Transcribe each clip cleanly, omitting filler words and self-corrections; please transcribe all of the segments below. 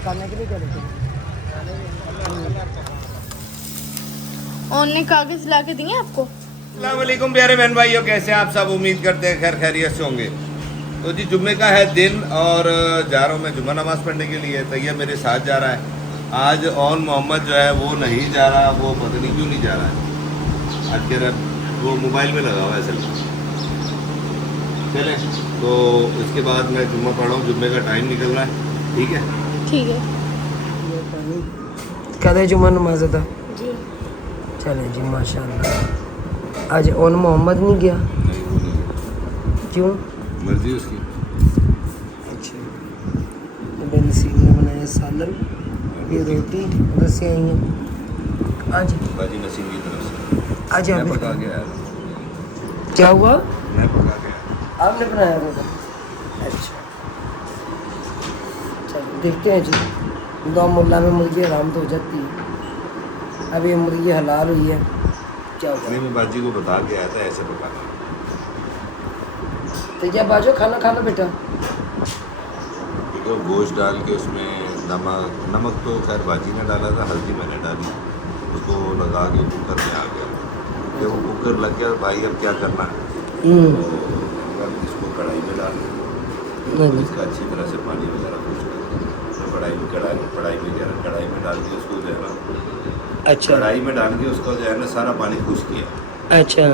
पकाने के लिए क्या लेते हैं? उन्होंने कागज ला के दिए आपको? अस्सलाम वालेकुम प्यारे बहन भाइयों, कैसे आप सब? उम्मीद करते हैं खैर खैरियत से होंगे। तो जी जुम्मे का है दिन और जा रहा हूँ मैं जुम्मा नमाज़ पढ़ने के लिए। तैयब मेरे साथ जा रहा है। आज ऑन मोहम्मद जो है वो नहीं जा रहा, वो पता नहीं क्यों नहीं जा रहा है। आज कह रहा वो मोबाइल में लगा हुआ है असल में। चले तो इसके बाद मैं जुम्मा पढ़ रहा हूँ, जुम्मे का टाइम निकल रहा है। ठीक है ठीक है कल जुम्मा नमाज था। जी। चले जी माशाल्लाह। आज ऑन मोहम्मद नहीं गया, क्यों? मर्जी उसकी। अच्छा, तो नसीब ने बनाया सालन, ये रोटी रस्सी आई हैं आज। बाजी नसीब की तरफ से आज मैं आप पका के आया। क्या हुआ? मैं पका के आया। आपने बनाया था? अच्छा, चलो देखते हैं जी। दो मुल्ला में मुर्गी हराम तो हो जाती है, अब ये मुर्गी हलाल हुई है, क्या होगा? नहीं, मैं बाजी को बता के आया था ऐसे पकाना। तो क्या बाजो खाना खा लो बेटा। तो गोश्त डाल के उसमें नमक तो खैर बाजी ने डाला था, हल्दी मैंने डाली, उसको लगा के कुकर में आ गया। जब वो कुकर लग गया भाई अब क्या करना है, तो अब इसको कढ़ाई में डाल इसका अच्छी तरह से पानी वगैरह कुछ तो कढ़ाई में डाल के उसको जो है ना, अच्छा कढ़ाई में डाल के उसको जो है ना सारा पानी खुश्क किया। अच्छा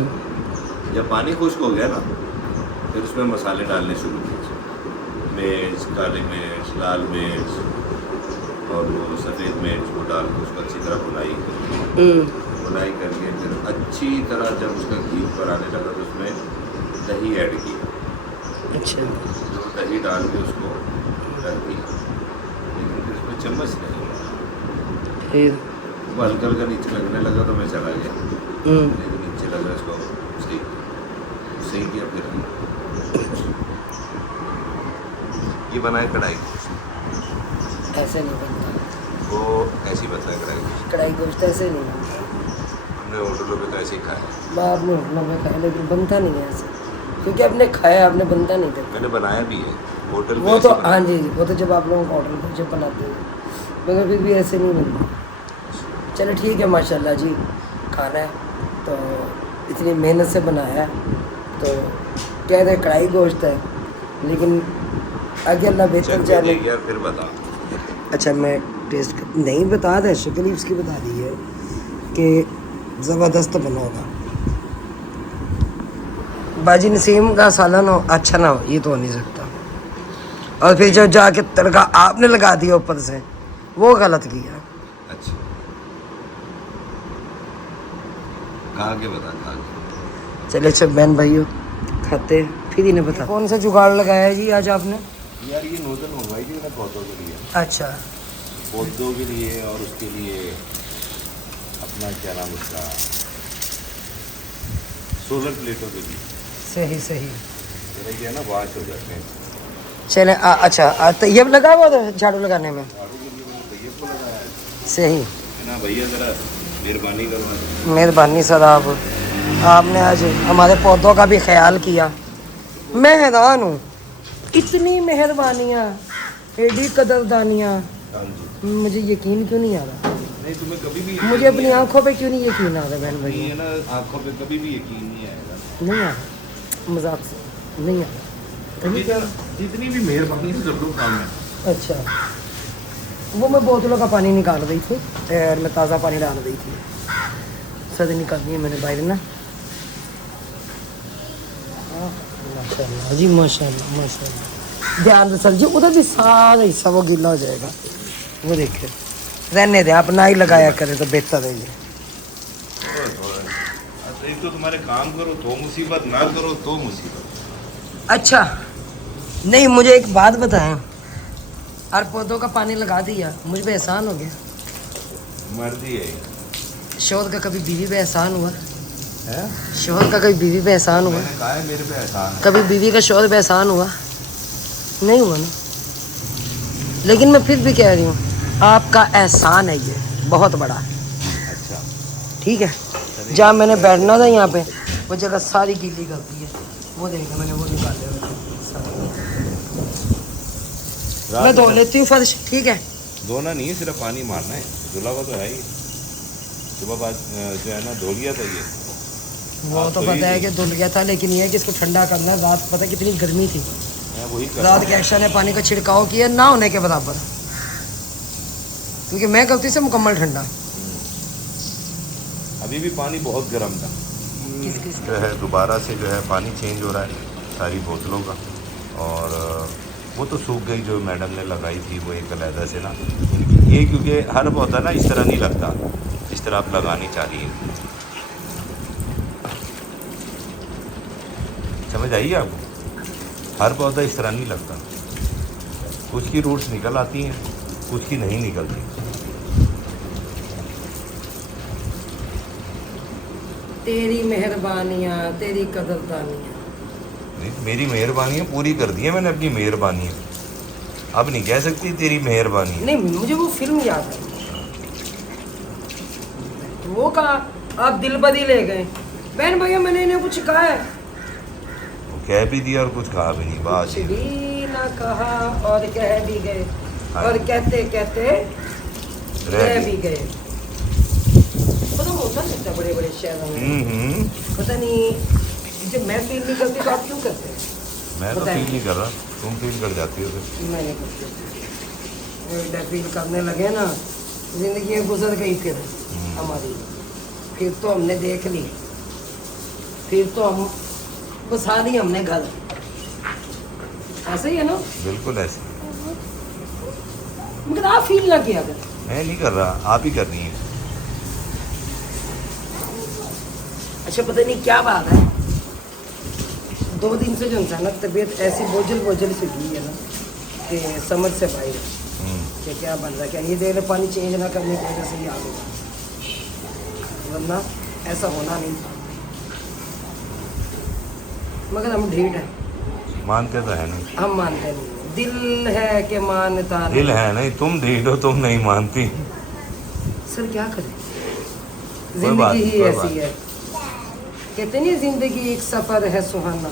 जब पानी खुश्क हो गया ना, फिर उसमें मसाले डालने शुरू किए। मिर्च, काली मिर्च, लाल मिर्च और वो सफ़ेद मिर्च, वो डाल के उसको अच्छी तरह भुनाई करके फिर अच्छी तरह जब उसका घी ऊपर आने लगा तो उसमें दही ऐड किया। अच्छा जो दही डाल के उसको कर दिया, लेकिन फिर उसमें चम्मच नहीं हुआ। फिर वो हल्का हल्का नीचे लगने लगा तो मैं चला गया, लेकिन नीचे लगा इसको सही किया। फिर ये बनाए कढ़ाई गोश्त, ऐसे नहीं बनता, वो ऐसी बनता है कढ़ाई गोश्त। कढ़ाई गोश्त ऐसे नहीं बनता। हमने होटलों पे तो ऐसे ही खाया। मैं आपने होटलों में खाया, लेकिन बनता नहीं है ऐसे, क्योंकि आपने खाया, आपने बनता नहीं था। मैंने बनाया भी है होटल पे वो ऐसे तो बनाया। हाँ जी, वो तो जब आप लोगों को होटल पर जब बनाते हैं, मगर फिर भी ऐसे नहीं बनता। चलो ठीक है, माशाल्लाह जी, खाना है तो इतनी मेहनत से बनाया है, तो कह रहे कढ़ाई गोश्त है, लेकिन आगे अल्लाह बेहतर चल के जाने। देख यार फिर बता। अच्छा मैं टेस्ट नहीं बता दे, शक्ल ही उसकी बता दी है कि ज़बरदस्त बना होगा। बाजी नसीम का सालन हो अच्छा ना हो, ये तो हो नहीं सकता। और फिर जब जाके तड़का आपने लगा दिया ऊपर से, वो गलत किया। अच्छा खा के बता, खा के। चले सब बहन भाइयों खाते फिर इन्हें बता। कौन सा जुगाड़ लगाया जी आज आपने? यार ये नोजल मंगवाई थी मैंने पौधों के लिए। अच्छा पौधों के लिए और उसके लिए अपना क्या नाम उसका, सोलर प्लेटों के लिए। सही सही। मेरा ये है ना वाश हो जाते हैं। चले अच्छा तैयब लगा हुआ था झाड़ू लगाने में? झाड़ू के लिए मैंने तैयब को लगाया है। सही। है ना भैया, ज़रा मेहरबानी करवा। मेहरबानी सर, आपने आज हमारे पौधों का भी ख्याल किया। मैं हैरान हूँ, इतनी मेहरबानियाँ, एडी कदरदानियाँ, हाँ जी। मुझे यकीन क्यों नहीं आ रहा? नहीं तुम्हें कभी भी मुझे अपनी आंखों पे क्यों नहीं यकीन आ रहा बहन नहीं भाई? है ना, आंखों पे कभी भी यकीन नहीं आएगा। नहीं आ रहा, मजाक से नहीं आ रहा। जितनी भी मेहरबानी से सब लोग काम है। अच्छा, वो मैं बोतलों का पानी निकाल रही थी और मैं ताज़ा पानी डाल रही थी, सद निकालनी है मैंने बाहर ना। माशाल्लाह जी, माशाल्लाह माशाल्लाह। ध्यान से सर जी, उधर भी सारा हिस्सा वो गीला हो जाएगा, वो देखिए। रहने दे, आप ना ही लगाया करें तो बेहतर है ये। एक तो तुम्हारे काम करो तो मुसीबत, ना करो तो मुसीबत। अच्छा नहीं, मुझे एक बात बताएं, और पौधों का पानी लगा दिया, मुझ पे एहसान हो गया? मर्जी है। शोहर का कभी बीवी पे एहसान हुआ? है? शोहर का कभी बीवी पे एहसान हुआ? मैंने कहा है मेरे पे एहसान है। कभी बीवी का शोहर पे एहसान हुआ? नहीं हुआ ना। लेकिन मैं फिर भी कह रही हूँ, आपका एहसान है ये बहुत बड़ा। अच्छा ठीक है, जहाँ मैंने बैठना था यहाँ पे, वो जगह सारी गीली कर दी है, वो देखना मैंने वो निकाल लिया। मैं धो लेती हूँ फर्श, ठीक है? धोना नहीं है, सिर्फ पानी मारना है, धुला हुआ तो है ही। सुबह बाद जो है ना धो लिया था ये। वो आप तो ही पता है नहीं। कि धुल गया था, लेकिन ये है कि इसको ठंडा करना है। रात पता है कितनी गर्मी थी, मैं वही कर रात के एक्शन ने पानी का छिड़काव किया ना होने के बराबर, क्योंकि मैं गलती से मुकम्मल ठंडा। अभी भी पानी बहुत गर्म था। किस किस जो है दोबारा से जो है पानी चेंज हो रहा है सारी बोतलों का। और वो तो सूख गई जो मैडम ने लगाई थी वो एक अलहदा से ना। ये क्योंकि हर पौधा ना इस तरह नहीं लगता जिस तरह आप लगानी चाह रही है। समझ आई आपको? हर पौधा इस तरह नहीं लगता, कुछ की रूट्स निकल आती हैं, कुछ की नहीं निकलती। तेरी मेहरबानियाँ, तेरी कदरदानियाँ। नहीं, मेरी मेहरबानियाँ पूरी कर दी है मैंने अपनी मेहरबानियाँ, अब नहीं कह सकती तेरी मेहरबानी। नहीं, मुझे वो फिल्म याद है, वो कहा आप दिल बदी ले गए। बहन भैया मैंने इन्हें कुछ कहा है? वो कह भी दिया और कुछ कहा भी नहीं, बात कुछ ये। भी ना कहा और कह भी गए, हाँ। और कहते कहते रह भी गए। पता होता नहीं बड़े बड़े शहरों में, पता नहीं जब मैं फील नहीं करती तो आप क्यों करते हैं? मैं तो पता है। फील नहीं कर रहा, तुम फील कर जाती हो फिर। मैं नहीं करती, जब फील करने लगे ना, जिंदगी गुजर गई फिर हमारी, फिर तो हमने देख ली, फिर तो हम बसा ली हमने घर। ऐसे ही है ना? बिल्कुल ऐसे। मगर आप फील ना किया कर। मैं नहीं कर रहा, आप ही कर रही हैं। अच्छा पता नहीं क्या बात है, 2 दिन से जो इंसान तबीयत ऐसी बोझल बोझल सी हुई है ना कि समझ से बाहर है कि क्या बन रहा है। क्या ये देर पानी चेंज ना करने की वजह से ही आ गया, वरना ऐसा होना नहीं था। मगर हम ढीठ हैं, मानते तो है नहीं, हम मानते नहीं। दिल है कि मानता नहीं। दिल है नहीं, तुम ढीठ हो, तुम नहीं मानती। सर क्या करें, कोई बात जिंदगी नहीं, ही कोई ऐसी बात है। कहते नहीं जिंदगी एक सफर है सुहाना,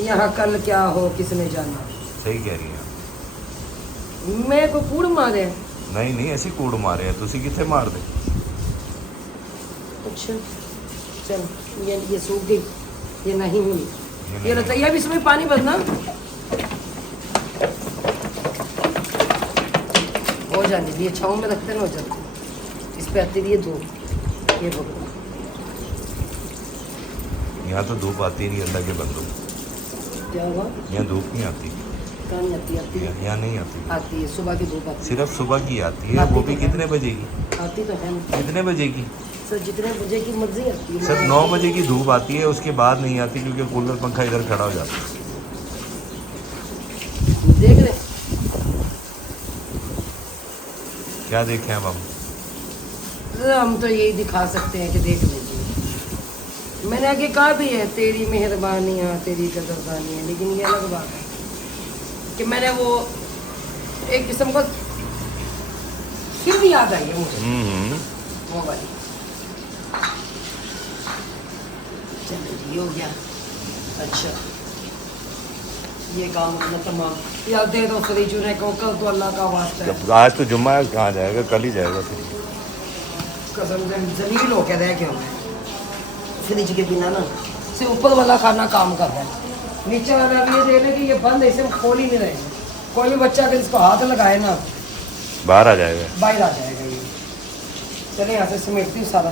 यहाँ कल क्या हो किसने जाना। सही कह रही है। मैं को कूड़ मारे। नहीं नहीं, ऐसी कूड़ मारे हैं, तुसी कितने मार दे। अच्छा चल, ये सूख गई, ये नहीं हुई, ये नहीं। रतैया भी इसमें पानी भरना हो जाने दिए, छाँव में रखते ना हो जाती। इस पे आती रही है धूप, ये भगवान। यहाँ तो धूप आती नहीं, अल्लाह के बंदो। क्या हुआ? यहाँ धूप नहीं आती, कहाँ नहीं आती? आती है, यहाँ नहीं आती। आती है, सुबह की धूप आती सिर्फ सुबह की आती है, आती वो तो भी है। कितने बजे की? है, आती तो है ना। कितने बजे की? सर जितने बजे की मर्जी आती है। सिर्फ 9 बजे की धूप आती है, उसके बाद नहीं आती क्योंकि कूलर पंखा इधर खड़ा हो जाता है। देख ले, क्या देखें अब हम? हम तो यही दिखा सकते हैं कि देख लीजिए। मैंने आगे कहा भी है तेरी मेहरबानियाँ, तेरी कदरदानियाँ, लेकिन ये अलग बात है कि मैंने वो एक किस्म का फिर भी याद आई है मुझे वो वाली। चलो जी हो गया। अच्छा ये काम अपना तमाम यार दे दो फ्रिज ने को, कल तो अल्लाह का वास्ता है। आज तो जुम्मा है, कहाँ जाएगा? कल ही जाएगा फिर। कसम से जलील होके रह गए हमें फ्रिज के बिना ना, से ऊपर वाला खाना काम कर रहा है, नीचे वाला भी ये दे रहे कि ये बंद है, इसे हम खोल ही नहीं रहे। कोई भी बच्चा अगर इसको हाथ लगाए ना बाहर आ जाएगा। बाहर आ जाएगा ये। चले यहाँ से समेटती हूँ सारा,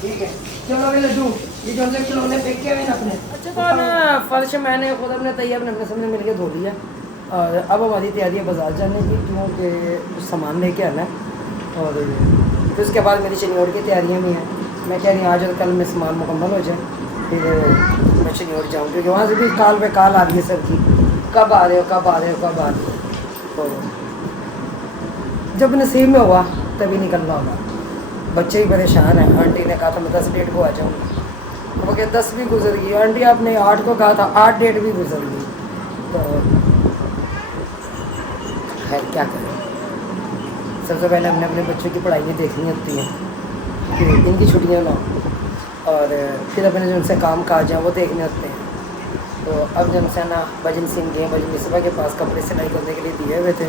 ठीक है। चलो अभी लड्डू ये जो हमसे खिलौने फेंक के हुए ना अपने। अच्छा तो ना फर्श मैंने खुद अपने तैयार अपने सबने मिल के धो लिया, और अब हमारी तैयारी है बाजार जाने की, क्योंकि कुछ सामान लेके आना है। और फिर उसके बाद मेरी शनिवार की तैयारियाँ भी हैं। मैं कह रही हूँ आज और कल में सामान मुकम्मल हो जाए, फिर मैं शनिवार जाऊँ, क्योंकि वहाँ से भी काल पे काल आ रही है सबकी, कब आ रहे हो कब आ रहे हो कब आ रहे हो। तो जब नसीब में हुआ तभी निकलना होगा। बच्चे भी परेशान हैं। आंटी ने कहा था मैं 10 डेट को आ जाऊँगी, वो क्या 10 भी गुजर गई। आंटी आपने 8 को कहा था, 8 डेट भी गुजर गई। तो खैर क्या करें, सबसे पहले हमने अपने बच्चों की पढ़ाई देखनी होती है कि इनकी छुट्टियाँ ना हो, और फिर अपने जो उनसे काम काज हैं वो देखने होते हैं। तो अब जो उनसे ना भजन सिंह गए, भजन मिसबा के पास कपड़े सिलाई करने के लिए दिए हुए थे,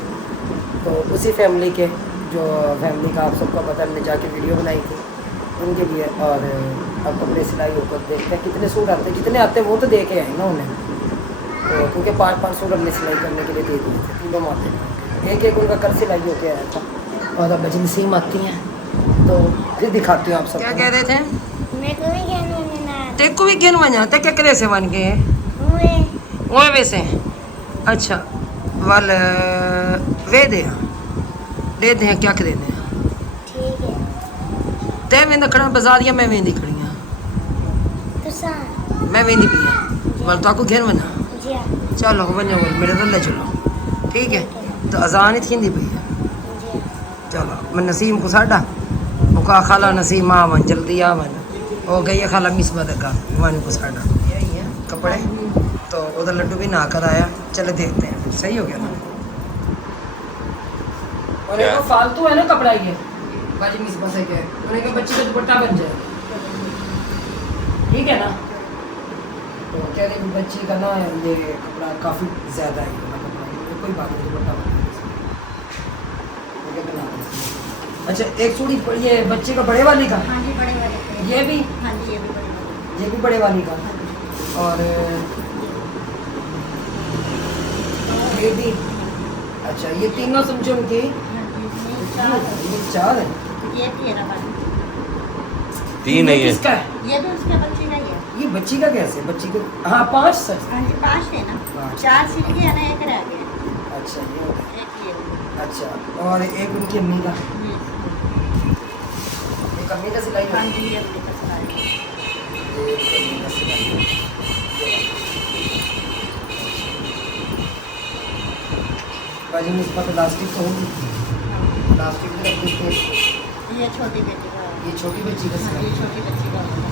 तो उसी फैमिली के जो फैमिली का आप सबको पता है, हमने जाके वीडियो बनाई थी उनके लिए। और अब कपड़े सिलाई होकर देखते हैं कितने सूट आते हैं, कितने आते हैं वो तो दे के आए ना उन्हें। तो क्योंकि 5-5 सूट हमने सिलाई करने के लिए दे दिए थे, तीनों आते हैं, एक एक उनका कल सिलाई होके आया था। और अब बजन सीम आती हैं तो फिर दिखाती हूँ आप सब। क्या कह रहे थे? तेरे को भी गेन बन जाते क्या करे से बन गए वो वैसे? अच्छा वाल वे दे दे क्या करे दे ते वेंदा खड़ा बाजार या मैं वेंदी खड़ी हां मैं वेंदी पिया वाल ताको घेर बना चलो वञो मेरे तो ले चलो ठीक है। तो अजान ही थींदी पई है। चलो मैं नसीम को साडा ओका खाला नसीम आ वन जल्दी आ वन हो गई है खाला मिस बदका वन को साडा यही है कपड़े। तो उधर लड्डू भी ना कर आया, चले देखते हैं सही हो गया ना। और एक फालतू है ना कपड़ा ये बाजी मिस बसे के उन्हें के बच्ची का दुपट्टा बन जाए ठीक है ना। तो कह रही बच्ची का ना ये कपड़ा काफ़ी ज़्यादा है कपड़ा, कोई बात नहीं दुपट्टा बना। अच्छा एक सूट ये बच्चे का बड़े वाली का? हाँ जी बड़े वाले। ये भी? हाँ जी ये भी बड़े वाले। ये भी बड़े वाली का। और ये भी? अच्छा ये तीनों समझो उनकी? ये 4 है। ये तेरा वाला। 3 है ये। किसका है? ये भी उसके बच्चे का ही है। ये बच्ची का कैसे? बच्ची को हाँ 5 सच। हाँ जी 5 है ना। 5 4 सिल गया ना, एक रह गया। अच्छा ये एक ये अच्छा। और एक उनकी अम्मी का? एक अम्मी का सिलाई हाँ है? जी ये भी पसंद आ गया। एक अम्मी का सिलाई। बाजी में इसका प्लास्टिक तो होगी, प्लास्टिक भी रख देते हैं। ये छोटी बेटी का। ये छोटी बच्ची का हाँ सिलाई। ये छोटी बच्ची का होगा।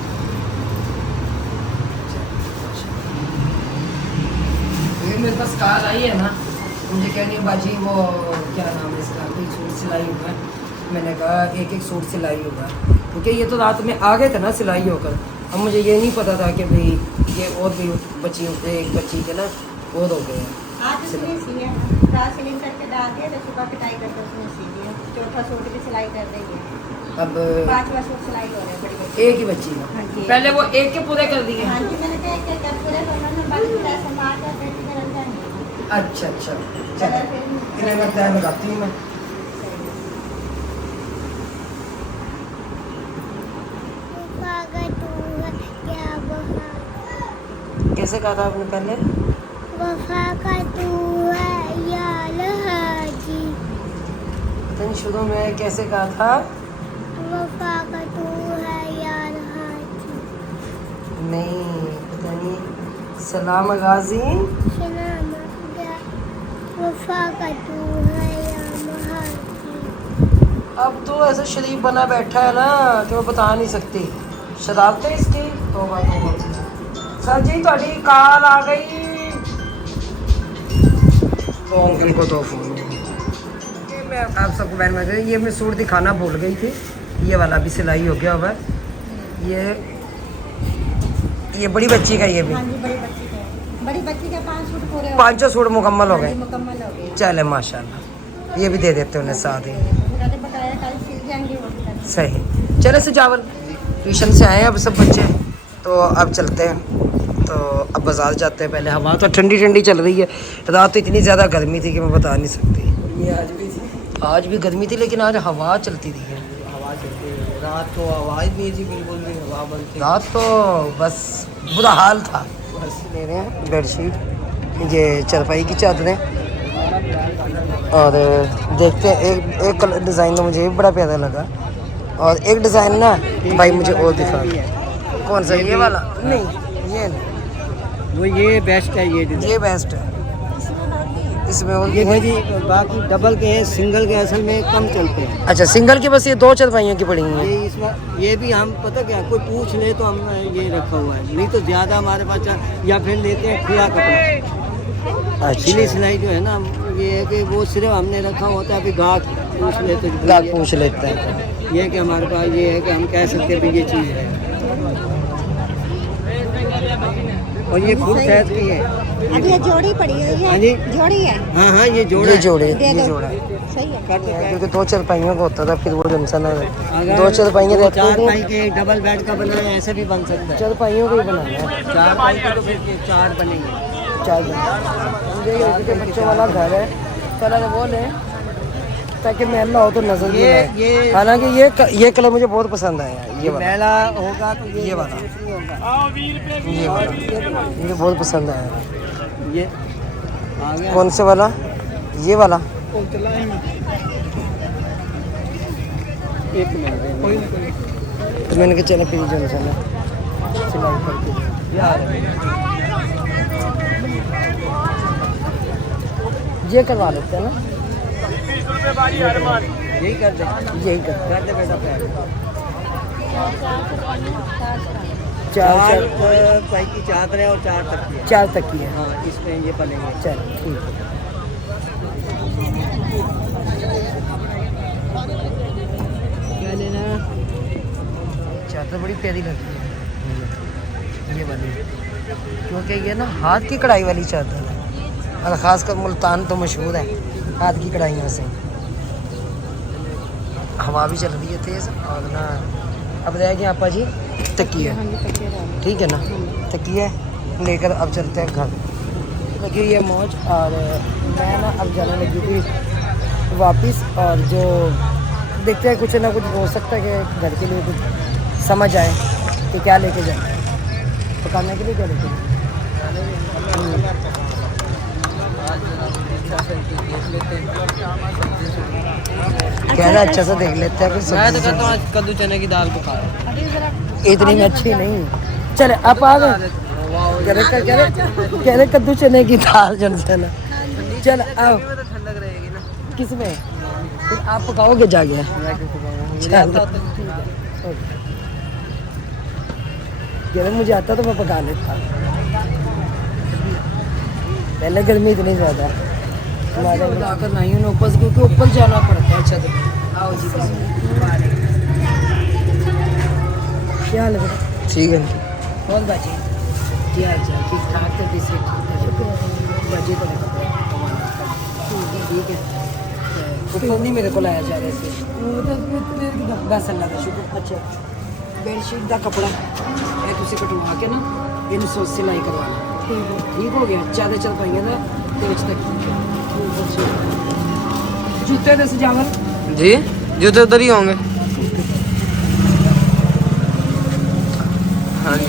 ये मेरे पास कार आई है ना, मुझे कह रही है बाजी वो क्या नाम है इसका, कोई सूट सिलाई होगा। मैंने कहा एक एक सूट सिलाई होगा क्योंकि ये तो रात में आ गए थे ना सिलाई होकर। अब मुझे ये नहीं पता था कि भाई ये और भी बच्चियों पे एक बच्ची के ना और हो गए हैं। आज उसने सिया रात सिलिंग करके डाल दिया तो सुबह कटाई करके उसने सी दिया। चौथा सूट की सिलाई कर रही है। अब 5वां सूट सिलाई हो रहा है बड़ी बच्ची। एक ही बच्ची का? हाँ जी। पहले वो एक के पूरे कर दिए? हाँ जी मैंने कहा एक एक पूरे करना ना, बाकी पैसा मार कर बेटी का रंगा नहीं। अच्छा अच्छा चलो इन्हें मैं तय बताती हूँ मैं। कैसे कहा था आपने पहले? वफा का तू है यार हाजी। तुम शुरू में कैसे कहा था? वफा का तू है यार हाजी। नहीं पता नहीं। सलाम गाजी। सलाम वफा का तू है यार हाजी। अब तो ऐसे शरीफ बना बैठा है ना कि वो बता नहीं सकती शरारतें इसकी। तौबा तौबा। सर जी थोड़ी कार आ गई तो अंकल को दो फोन। ये मैं आप सबको बैन में ये मैं सूट दिखाना भूल गई थी। ये वाला भी सिलाई हो गया हुआ है। ये बड़ी बच्ची का ये भी? हाँ जी बड़ी बच्ची का है। बड़ी बच्ची के 5 सूट पूरे हो 5 सूट मुकम्मल हो गए। गए। मुकम्मल हो गए। चले माशाल्लाह ये भी दे देते उन्हें साथ ही। मैंने बताया कल सिल जाएंगे वो भी कर। सही। चले सुजावल ट्यूशन से आए अब सब बच्चे तो अब चलते हैं। तो अब बाज़ार जाते हैं। पहले हवा तो ठंडी ठंडी चल रही है, रात तो इतनी ज़्यादा गर्मी थी कि मैं बता नहीं सकती। ये आज भी थी, आज भी गर्मी थी लेकिन आज हवा चलती थी। हवा चलती है। रात तो आवाज़ नहीं थी बिल्कुल भी, हवा बंद थी। रात तो बस बुरा हाल था। बस ले रहे हैं बेडशीट, ये चारपाई की चादरें। और देखते हैं एक कलर डिज़ाइन तो मुझे भी बड़ा प्यारा लगा। और एक डिज़ाइन ना भाई मुझे और दिखा। कौन सा? ये वाला? नहीं ये नहीं, वो ये बेस्ट है। ये बेस्ट है। इसमें और ये भाई जी बाकी डबल के हैं, सिंगल के असल में कम चलते हैं। अच्छा सिंगल की बस ये 2 चारपाइयों की पड़ी हुई हैं। ये इसमें ये भी हम पता क्या कोई पूछ ले तो हम ये रखा हुआ है, नहीं तो ज़्यादा हमारे पास या फिर लेते हैं खुला कपड़ा। सिली अच्छा सिलाई जो है ना ये है कि वो सिर्फ हमने रखा होता है। अभी गाहक पूछ ले तो गाहक पूछ लेते हैं। ये है कि हमारे पास ये है कि हम कह सकते हैं भी ये चीज़ है। और ये फुल साइज की है। अब ये जोड़ी पड़ी है। हाँ जी जोड़ी है। हाँ हाँ ये जोड़ा ये है। जोड़े दे ये दो। जोड़ा सही है। कर दो पैक। क्योंकि 2 चारपाइयों का होता था, फिर वो जमसन अगर 2 चारपाइयाँ रहती चार थी। पाई के डबल बेड का बना है, ऐसे भी बन सकता है। चारपाइयों का ही बनाना है, 4 पाई के तो फिर 4 बनेंगे। 4 मुझे ये बच्चों वाला घर है, कलर वो लें ताकि महला हो तो नजर भी ये आए। हालांकि ये कलर मुझे बहुत पसंद आया, ये वाला, मेला होगा तो ये वाला, नहीं होगा। ये बहुत पसंद आया। ये आ गया। कौन से वाला? ये वाला। एक मिनट तो मैंने कहा चलो फिर जमसन सिलाई करके यार ये करवा लेते हैं ना, यही कर दे, यही कर दे बेटा पैक। 4 पाई की 4 है और 4 तक की है। 4 तक की है। हाँ, इसमें ये पलेंगे। चल ठीक है। क्या लेना? चादर बड़ी प्यारी लग रही है ये वाली, क्योंकि ये ना हाथ की कढ़ाई वाली चादर है, और ख़ासकर मुल्तान तो मशहूर है हाथ की कढ़ाइयों से। हवा भी चल रही है तेज़, और ना अब रह गया आपा जी तकिया, ठीक है ना, तकिया लेकर अब चलते हैं घर। लगी हुई है मौज, और मैं ना अब जाने लगी थी वापस, और जो देखते हैं कुछ ना कुछ हो सकता है कि घर के लिए कुछ समझ आए कि क्या लेके जाए, पकाने के लिए क्या लेके क्या ना अच्छा सा देख लेते हैं। फिर मैं तो सब्जी कहता हूँ आज कद्दू चने की दाल पका। इतनी भी अच्छी नहीं। चले आप आ गए, कह रहे कद्दू चने की दाल जमसन। चल आओ, ठंडक रहेगी ना। किसमें फिर आप पकाओगे जाके? चल मुझे आता तो मैं पका लेता, पहले गर्मी इतनी ज़्यादा हमारे आकर नहीं हूँ ऊपर से, क्योंकि ऊपर जाना पड़ता है छत पे। आओ जी, क्या हाल है बेटा? ठीक है बहुत बाजी जी, अच्छा ठीक ठाक है, किसी बाजी तो कपड़े ठीक है। ऊपर नहीं मेरे को लाया जा रहा है, बस अल्लाह का शुक्र। अच्छा बेडशीट का कपड़ा ये तुसी कटवा के ना इन सो सिलाई करवाना, ठीक हो गया। ज़्यादा चल पाएंगे ना तेज तक। जूते दे सजावट जी, जूते उधर ही होंगे। हाँ जी,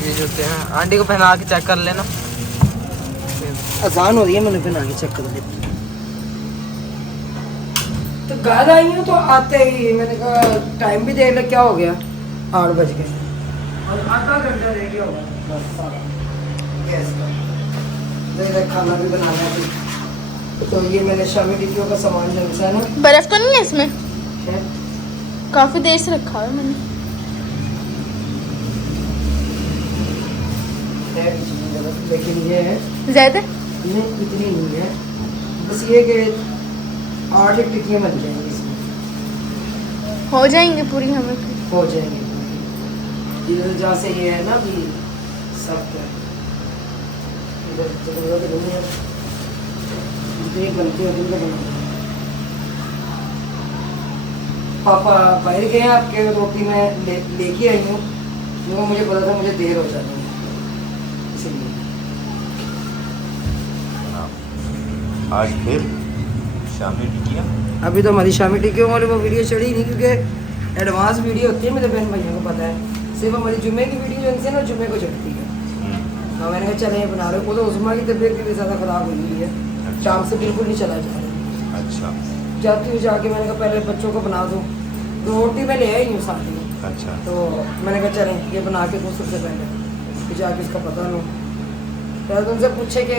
ये जूते हैं, आंटी को पहना के चेक कर लेना। आसान हो रही है, मैंने पहना के चेक कर लिया। तो घर आई हूँ तो आते ही मैंने कहा टाइम भी देख ले, क्या हो गया 8 बज गए, और आधा घंटा रह गया होगा बस सारा गैस का। मेरा खाना भी बनाना है, तो ये मैंने शामी टिक्कियों का सामान जमसा है ना। बर्फ तो नहीं है इसमें? है? काफी देर से रखा है मैंने। है भी चीज़ ज़रूरत, लेकिन ये है ज्यादा नहीं, इतनी नहीं है, बस ये कि 8 टिक्कियाँ बन जाएंगी इसमें, हो जाएंगे पूरी हमें। हो जाएंगे। इधर जहाँ से ये है ना भी सख्त है, इधर ज़रूरत नहीं है, जितनी बनती है उतनी बनती है। पापा बाहर गए हैं, आपके रोटी में लेके आई हूँ, क्योंकि मुझे पता था मुझे देर हो जाती है, इसलिए। आज फिर शामी टिक्कियाँ। अभी तो हमारी शामी टिक्कियों वाली वो वीडियो चढ़ी नहीं, क्योंकि एडवांस वीडियो होती है, मेरे बहन भाइयों को पता है। सिर्फ हमारी जुम्मे की वीडियो जो है ना, जुम्मे को चढ़ती है। हाँ, मैंने कहा चले ये बना रहे हो, तो उस्मा की तबीयत भी ज़्यादा ख़राब हुई हुई है, शाम से बिल्कुल नहीं चला जा रहा। अच्छा जाती हूँ जाके मैंने कहा पहले बच्चों को बना दूँ, रोटी मैं ले आई हूँ साथ में। अच्छा, तो मैंने कहा चलें ये बना के दूँ सबसे पहले, फिर जाके इसका पता लूँ। पहले तो उनसे पूछे कि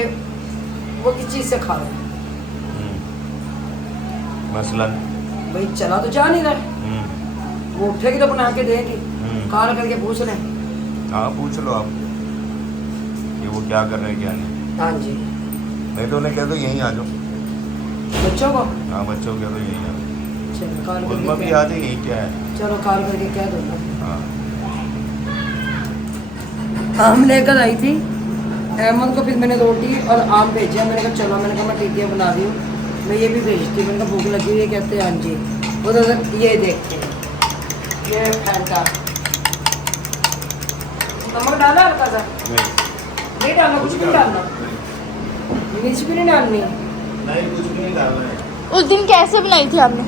वो किस चीज़ से खा रहे हैं, मसलन भाई चला तो जा नहीं रहा, वो उठेगी तो बना के देगी, कॉल करके पूछ लें। हाँ पूछ लो आप कि वो क्या कर रहे हैं क्या नहीं। हाँ जी, नहीं तो उन्हें कह दो यहीं आ जाओ। बच्चों को हाँ बच्चों को कह दो यहीं आ जाओ, चलो कॉल उनमा भी करके आ जाए, यहीं क्या है। चलो कॉल करके कह दो ना। हाँ आम लेकर आई थी अहमद को, फिर मैंने रोटी और आम भेजा। मैंने कहा चलो, मैंने कहा मैं टिकिया बना रही हूँ, मैं ये भी भेजती। मैंने कहा भूख लगी हुई है, कहते हैं हाँ जी। वो तो ये देखते हैं, ये फैंटा नमक डाला हल्का सा, नहीं डालना, कुछ भी नहीं डालना, मिर्च भी नहीं डालनी। नहीं कुछ भी नहीं डालना है। उस दिन कैसे बनाई थी आपने?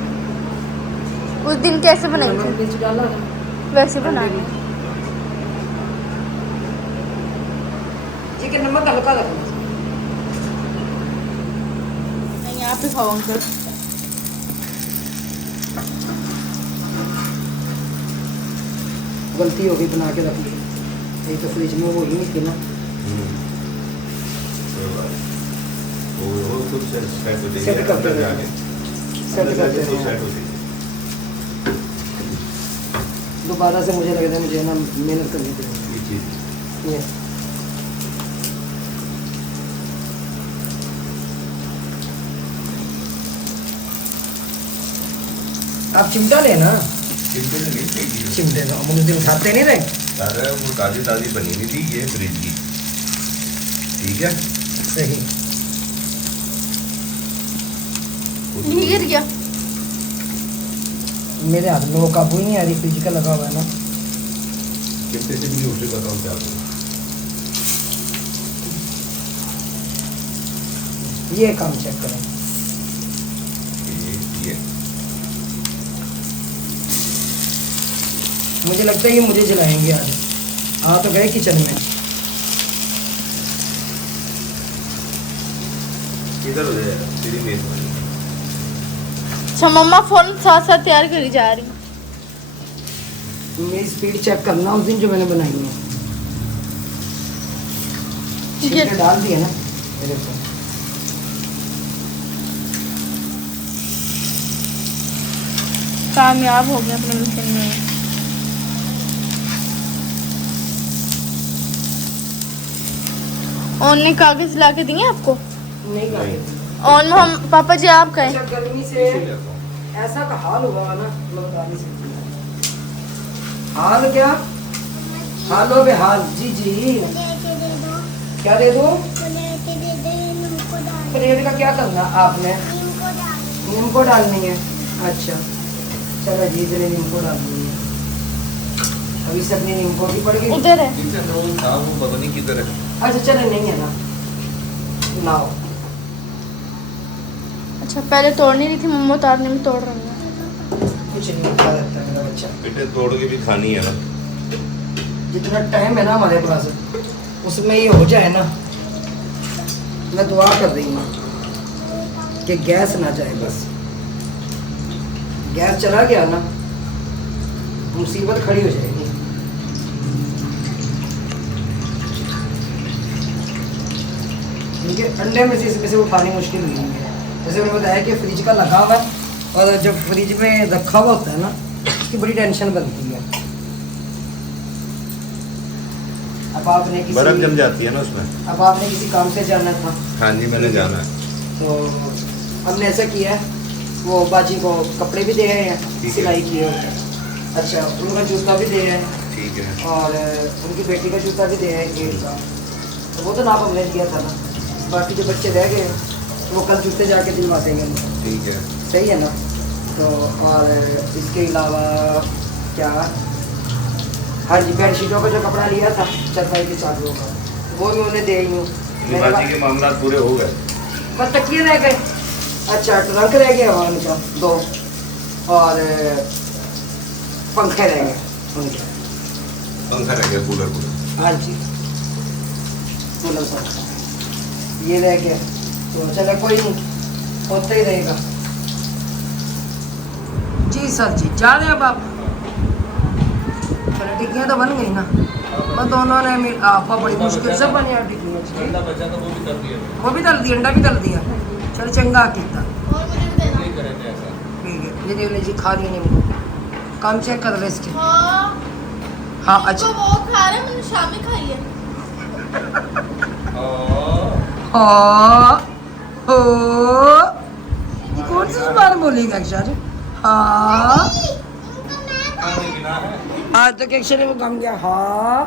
उस दिन कैसे बनाई नमक थी? मिर्च डाला था, वैसे बनानी। ठीक है, नमक हल्का रखना। मैं यहाँ पे खाऊं अंकल। गलती हो गई, बना के रख ली, नहीं तो फ्रिज में वो ही नहीं थी ना। वो खुद से सेट हो जाएगी सेट करते अंदर रहो। जाके। सेट अंदर करते जाके तो रहो। सेट हो जाएगी। दोबारा से मुझे लग रहा है मुझे ना मेहनत करनी पड़ेगी। ये चीज़ ये आप चिमटा लेना, चिमटे से नहीं फेंकी। चिमटे तो हम उस दिन उठाते नहीं रहे। अरे वो ताज़ी ताज़ी बनी हुई थी, ये फ्रिज की। ठीक है। सही, नहीं गिर गया। मेरे हाथ में वो काबू ही नहीं आ रही, फ्रिज का लगा हुआ है ना। चिमटे से भी उसे बताओ क्या करूँ। ये काम चेक करें, ये मुझे लगता है ये मुझे जलाएंगे आज। हाँ तो गए किचन में। इधर हो जाएगा तेरी मेज़। अच्छा मम्मा फोन साथ साथ तैयार करी जा रही। मेरी स्पीड चेक करना उस दिन जो मैंने बनाई है। छिलके डाल दिए ना मेरे को। कामयाब हो गया अपने मिशन में। और ने कागज ला के दिए आपको? नहीं खाते। और हम पापा जी आप गए? अच्छा, गर्मी से ऐसा का हाल हुआ ना, मैं बता नहीं सकती। हाल क्या? हालो बे हाल। जी जी, लेके दे दो, क्या दे दो? लेके दे दे, नींबू डाल, पनीर का क्या करना आपने? नींबू डाल। नींबू डालनी है। अच्छा चलो जी, इतने नींबू डालनी है। अभी सब ने नींबू की पड़ गई। उधर है। किचन में वो था, वो पता नहीं किधर है। अच्छा चलो, नहीं है ना, लाओ। अच्छा पहले तोड़ नहीं रही थी मम्मा, उतारने में तोड़ रही है। कुछ नहीं खा देता है मेरा बच्चा। बेटे तोड़ के भी खानी है ना। जितना टाइम है ना हमारे पास, उसमें ये हो जाए ना, मैं दुआ कर रही हूँ कि गैस ना जाए। बस गैस चला गया ना, मुसीबत खड़ी हो जाएगी। क्योंकि अंडे में से इसमें से वो खानी मुश्किल नहीं है। जैसे मैंने बताया कि फ्रिज का लगा हुआ है, और जब फ्रिज में रखा हुआ होता है ना, उसकी बड़ी टेंशन बनती है। अब आपने बर्फ जम किसी जाती है ना उसमें। अब आपने किसी काम से जाना था, हाँ जी मैंने जाना है। तो हमने ऐसा किया है, वो बाजी को कपड़े भी दे रहे हैं ठीक है। सिलाई किए हुए। अच्छा, उनका जूता भी दे रहे हैं, ठीक है। और उनकी बेटी का जूता भी दे रहे हैं 1.5 का। तो वो तो नाप हमने लिया था ना, बाकी जो बच्चे रह गए वो कल जूते जाके दिलवा देंगे उनको। ठीक है। सही है ना। तो और इसके अलावा क्या, हाँ जी, बेडशीटों का जो कपड़ा लिया था, चारपाई की चादरों का, वो भी उन्हें दे रही हूँ। बाजी के मामला पूरे हो गए। बस तकिए रह गए। अच्छा, ट्रंक रह गया वहाँ उनका 2, और पंखे रह गए उनके। पंखा रह गया, कूलर। हाँ जी, कूलर पंखा ये रह गया। तो चलो कोई नहीं, होता ही रहेगा। जी सर जी, जा रहे हैं अब आप? चलो टिक्कियाँ तो बन गई ना, बस दोनों ने आपको बड़ी मुश्किल से बनी है टिक्कियाँ। बचा तो वो भी कर दिया। वो भी तल दिया, अंडा भी तल दिया। चल चंगा किया। और मुझे भी देना। ठीक है, ये देवने जी खा रही है नींबू। काम चेक कर ले इसके। हाँ हाँ तो अच्छा। वो खा रहे, मैंने शाम में खाई है। हाँ हो, ये कौन सी जुबान बोलेगा अक्षर? हाँ आज तक अक्षर वो कम गया। हाँ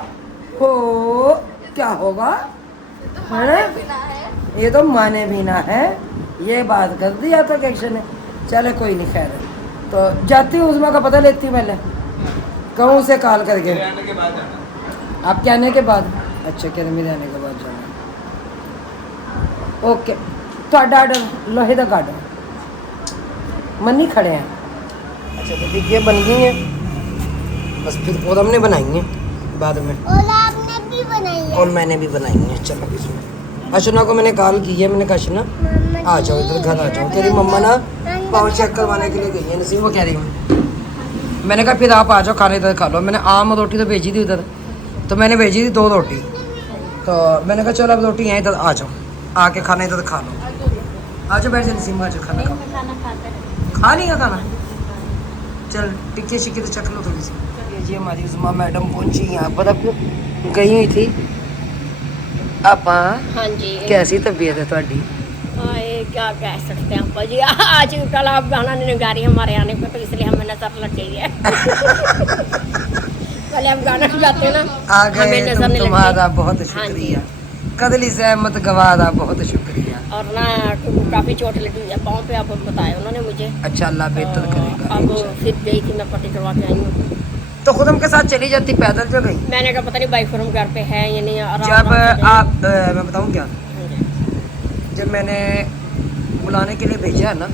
हो क्या होगा, है ना? ये तो माने भी ना है, ये बात कर दिया तो एक्शन है। चले कोई नहीं, खैर है। तो जाती हूँ उस्मा का पता लेती हूँ पहले, कहूँ उसे कॉल करके। मेरे आने के बाद जाना। आपके आने के बाद? अच्छा, कह रहे मेरे आने के बाद जाना। ओके, ਤੁਹਾਡਾ आर्डर लोहे का आर्डर मनी खड़े हैं। अच्छा तो देखिए बन गई हैं, बस फिर और हमने बनाई हैं बाद में, और आपने भी बनाई है। और मैंने भी बनाई हैं। चलो अशना को मैंने कॉल की है, मैंने कहा अशना आ जाओ इधर, घर आ जाओ। तेरी मम्मा ना पावर चेक करवाने के लिए गई है, नसीब वो कह रही है। मैंने कहा फिर आप आ जाओ, खाने इधर खा लो। मैंने आम रोटी तो भेजी थी उधर, तो मैंने भेजी थी 2 रोटी, तो मैंने कहा चलो अब रोटी यहाँ इधर आ जाओ, आके खाना इधर खा लो। आ जाओ, बैठ जाओ नसीम, आ जाओ खाना खाओ। खाना खाता है। खा लिया खाना? चल टिक्के शिक्के तो चख लो थोड़ी सी। ये जी हमारी उस्मा मैडम पहुंची यहाँ पर, अब गई हुई थी। आप हाँ जी। कैसी तबीयत है ਤੁਹਾਡੀ? ये क्या कह सकते हैं आपा जी, आज कल आप गाना नहीं गा रही हमारे आने पे, तो इसलिए हमें नजर लग गई है। पहले हम गाना गाते ना, आ हमें गए नजर तुम, नहीं तुम्हारा लगती। बहुत हाँ जी। शुक्रिया, कदली सहमत गवारा बहुत शुक्रिया। और ना काफ़ी चोट लगी हुई है पाँव पे, अब बताया उन्होंने मुझे। अच्छा अल्लाह बेहतर तो करेगा। अब फिर गई थी, मैं पट्टी करवा के आई हूँ। तो खुद हम के साथ चली जाती, पैदल जो गई। मैंने कहा पता नहीं बाइक फॉर्म घर पे है या नहीं। आराम जब आराम से आप मैं बताऊँ क्या, गई। जब मैंने बुलाने के लिए भेजा है ना,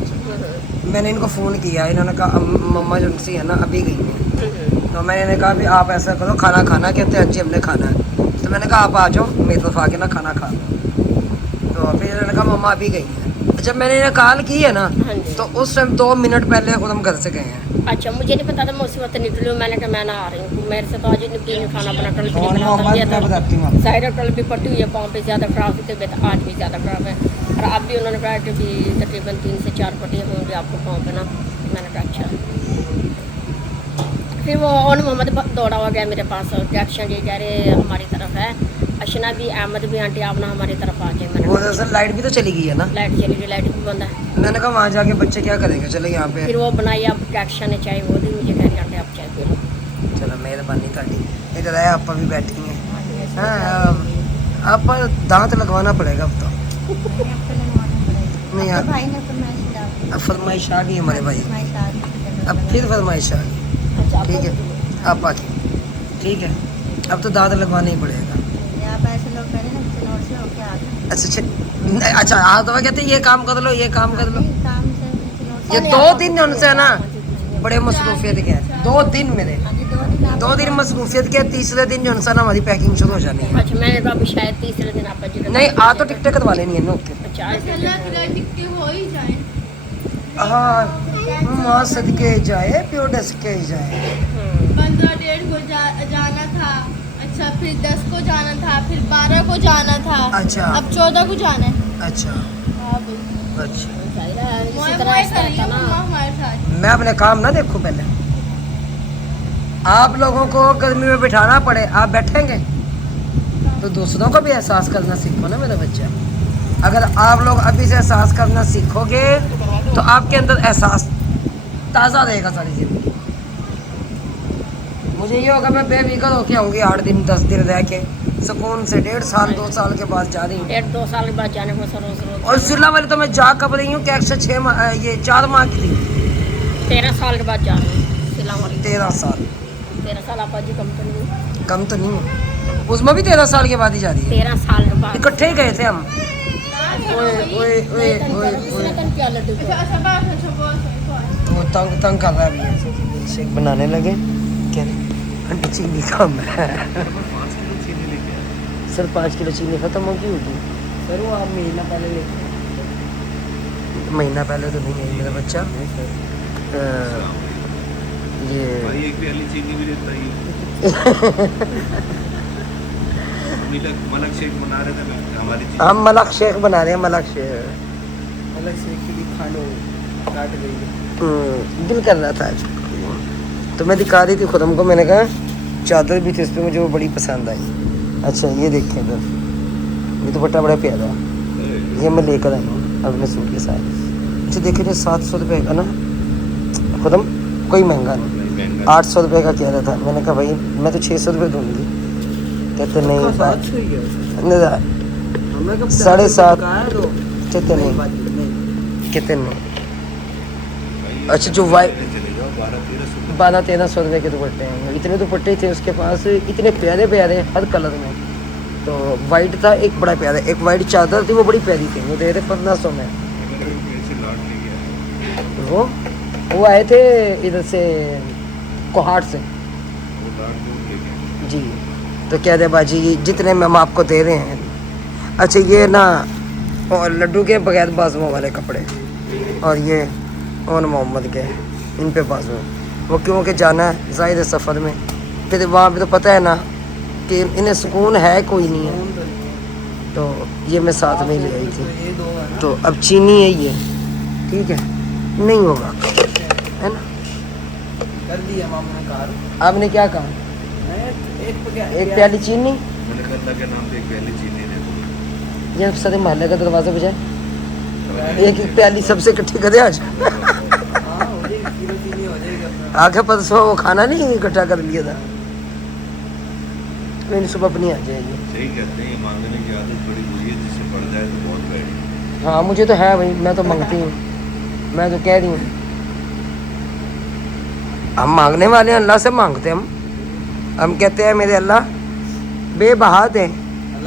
मैंने इनको फ़ोन किया, इन्होंने कहा मम्मा जो उनसे है ना अभी गई हैं। तो मैंने इन्हें कहा भी आप ऐसा करो, खाना खाना, कहते हैं अच्छी हमने खाना है। तो मैंने कहा आप आ जाओ मेरी तरफ आके ना खाना खा लो। तो फिर इन्होंने कहा मम्मा अभी गई हैं। जब मैंने इन्हें कॉल की है ना, हाँ जी। तो उस टाइम 2 मिनट पहले खुद हम घर से गए हैं। अच्छा, मुझे नहीं पता था, मैं उसी वक्त निकली हूँ। मैंने कहा मैं ना आ रही हूँ, मेरे से तो आज निकली नहीं, खाना बना कल और मोहम्मद मैं बताती हूँ आपको। साइड कल भी पट्टी हुई है, पाँव पे ज़्यादा खराब थी तबीयत, आज भी ज़्यादा खराब है। और अब भी उन्होंने कहा कि तकरीबन 3 से 4 पट्टियाँ होंगी आपको पाँव पे ना। मैंने कहा अच्छा। फिर वो और मोहम्मद दौड़ा हुआ गया मेरे पास, और रिएक्शन ये कह रहे हमारी तरफ है, अशना भी, अहमद भी, आंटी आप ना हमारी तरफ आ जाए। मैंने वो कहा, दरअसल लाइट भी तो चली गई है ना। लाइट चली गई, लाइट भी बंद है। मैंने कहा वहाँ जाके बच्चे क्या करेंगे, चले यहाँ पे। फिर वो बनाई, अब रिएक्शन है चाय, वो दी मुझे, कह रही आंटी आप चाय पी लो। चलो मेहरबानी ताड़ी। इधर आए आप भी बैठी हैं। हाँ, आप पर दांत लगवाना पड़ेगा अब तो। नहीं यार, भाई ने फरमाइश डाली। अब फरमाइश आ गई हमारे भाई, फरमाइश आ गई। अब फिर फरमाइश आ गई। अच्छा, ठीक है आप आके, ठीक है अब तो दांत लगवाना ही पड़ेगा। आप ऐसे लोग पहले ना चिनौर से होके आ गए। अच्छा अच्छा आप तो कहते हैं ये काम कर लो, ये काम कर लो। नहीं, काम से चिनौर से। ये 2 दिन उनसे है ना बड़े मसरूफियत के हैं। 2 दिन मेरे, हाँ जी, 2 दिन आप 2 दिन मसरूफियत के, तीसरे दिन जो है ना हमारी पैकिंग शुरू हो जानी है। अच्छा, मैंने कहा अभी शायद तीसरे दिन आप जी नहीं आ तो टिकटें करवा लेनी है ना। ओके अच्छा, हाँ माँ सदके जाए प्यो डसके जाए। 15:30 को जाना था। अच्छा, फिर 10 को जाना था, फिर 12 को जाना था। अच्छा। अब 14 को जाना है। अच्छा हाँ भाई, अच्छा, मोए मोए करिए मम्मा हमारे साथ। मैं अपने काम ना देखूं पहले। आप लोगों को गर्मी में बिठाना पड़े, आप बैठेंगे तो दूसरों को भी एहसास करना सीखो ना मेरा बच्चा। अगर आप लोग अभी से एहसास करना सीखोगे तो आपके अंदर एहसास ताज़ा रहेगा सारी ज़िंदगी। मुझे ये होगा मैं बेफिक्र होके आऊँगी 8 दिन 10 दिन रह के सुकून से, 1.5 साल 2 साल के बाद जा रही हूँ। 1.5-2 साल के बाद जाने को सर रोज और जिला वाले तो मैं जा कब रही हूँ, क्या एक्स्ट्रा 6 माह, ये 4 माह की थी। 13 साल के बाद जा रहे हैं सिला वाली। 13 साल 13 साल आपा जी कम तो नहीं। कम तो नहीं है, उसमें भी 13 साल के बाद ही जा रही है। 13 साल के बाद इकट्ठे ही गए थे हम। ओए ओए ओए ओए ओए क्या लड्डू को? अच्छा बात, अच्छा बहुत। वो तंग तंग कर रहा है अभी। शेक बनाने लगे, क्या आंटी चीनी कम है। सर 5 किलो चीनी खत्म हो गई होगी सर। वो आप महीना पहले लेके, महीना पहले तो नहीं है मेरा बच्चा। ये भाई एक प्याली चीनी भी देता ही। मलक शेख बना रहे थे हमारी चीनी। हम मलक शेख बना रहे हैं, मलक शेख। मलक शेख की खानो काट गई, दिल कर रहा था आज। तो मैं दिखा रही थी खुद हमको, मैंने कहा चादर भी थी उस पर, मुझे वो बड़ी पसंद आई। अच्छा ये देखें इधर, ये दुपट्टा बड़ा प्यारा है, ये मैं लेकर आई हूँ अपने सूट के साथ। अच्छा देखे जो 700 रुपये का ना खुदम, कोई महंगा नहीं, 800 रुपये का कह रहा था। मैंने कहा भाई मैं तो 600 रुपये दूँगी। कहते नहीं सात सौ ही है नज़र हमें कब 7.5 तो कहते नहीं नहीं बात नहीं कहते नहीं। अच्छा जो वाइट चले जाओ 12-13 12-13 सौ रुपये के दुपट्टे हैं, इतने दुपट्टे थे उसके पास, इतने प्यारे प्यारे हर कलर में। तो वाइट था एक बड़ा प्यारा, एक वाइट चादर थी वो बड़ी प्यारी थी, वो दे रहे 1500 में। वो आए थे इधर से कोहाट से जी। तो क्या दे बाजी जितने में हम आपको दे रहे हैं। अच्छा ये ना और लड्डू के बगैर बाजुओं वाले कपड़े, और ये ओन मोहम्मद के इन पे बाजू, वो क्योंकि जाना है ज़ाहिर है सफ़र में, फिर वहाँ पे तो पता है ना कि इन्हें सुकून है कोई नहीं है, तो ये मैं साथ में ले आई थी। ये दो है ना तो अब चीनी है ये, ठीक है नहीं होगा है ना। कर दिया मामा ने कार आपने क्या कहा? एक प्याली चीनी, मैंने कहा अल्लाह के नाम पे एक पहली चीनी दे दो। ये सारे मोहल्ले का दरवाज़ा बजाए, एक एक प्याली सबसे इकट्ठी कर दे आज। हाँ हो जाएगी किलो चीनी हो जाएगी अपना आगे परसों वो खाना नहीं इकट्ठा कर लिया था, मेरी सुबह अपनी आ जाएगी। सही कहते हैं, ये मांगने की आदत बड़ी बुरी है, जिससे बढ़ जाए तो बहुत बैठी। हाँ मुझे तो है भाई, मैं तो मांगती हूँ, मैं तो कह रही हूँ हम मांगने वाले हैं, अल्लाह से मांगते हैं हम कहते हैं मेरे अल्लाह बेबहा दे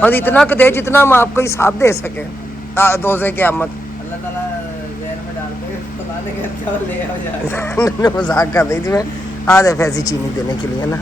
और इतना दे जितना हम आपको हिसाब दे सके दोजे क़यामत। अल्लाह ताला ज़हन में डाल के पता नहीं क्या ले आ जाए मजाक कर रही थी मैं, आधे पैसे चीनी देने के लिए ना।